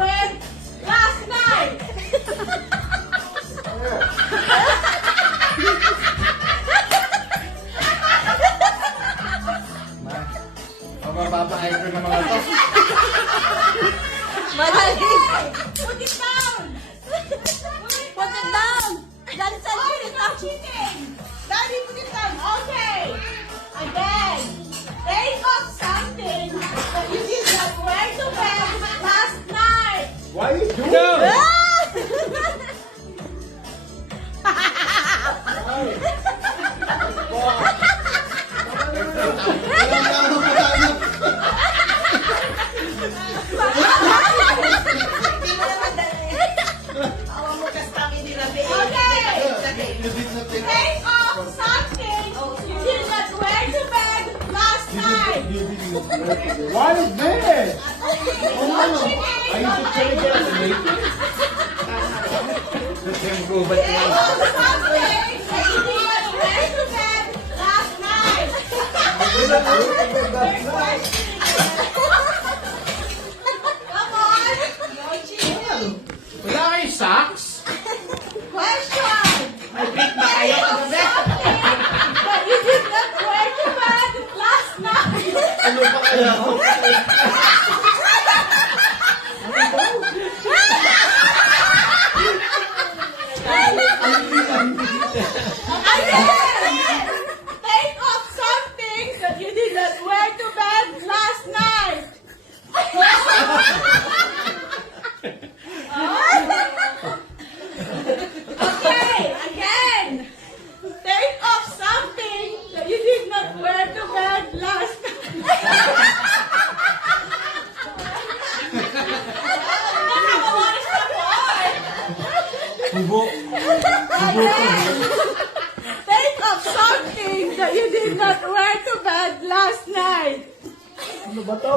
When last night. Mapapapakain ko ng mga to. Madali. Put it down. Put it down. Dansan, Oh, put it's it not down. cheating. Daddy, put it down. Okay. Again. Think of something that you did not wear to bed last night. Why are you doing that? Hindi mo naman dali. Awa mo kas pang hindi rabi. Okay. You did not take Think of something you did not wear to bed last night. What is this? Not cheating. Are you Not trying to get us late? Go, but Think of something that you did not wear to bed last night. Come on. No cheating. Wala kayo socks? Question. May big ba kayo? Something that you did not wear to bed last night. Ano pa kaya? Again. Think of something that you did not wear to bed last night. Okay, again. Think of something that you did not wear to bed last night. Nakakawalis na po eh. Bubo. Again. Think of something that you did not wear to bed last night. Ano ba to?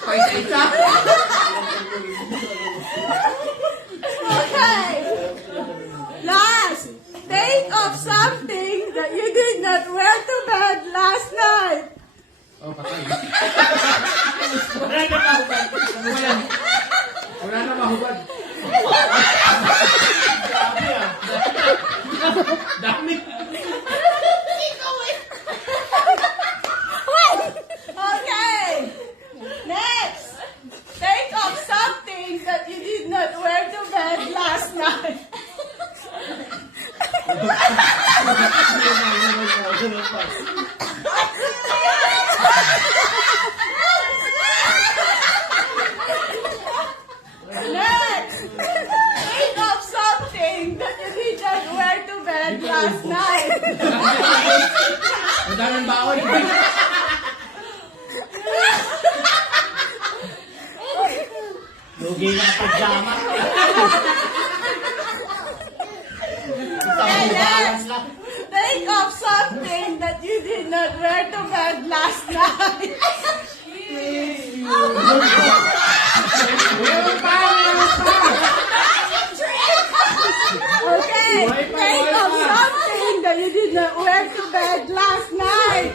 Paisa-isa? Okay. Last. Think of something that you did not wear to bed last night. Oh, patay. Wala na mahubad. Ano ba yan? Wala na mahubad. Dami ah. Dami. Okay. Next. Think of something that you did not wear to bed last night. Next. Think of something that you did not wear to bed last night. Ang daming baon. Lugi na pajama. Okay, next. Think of something that you did not wear to bed last night. Okay, think of something that you did not wear to bed last night.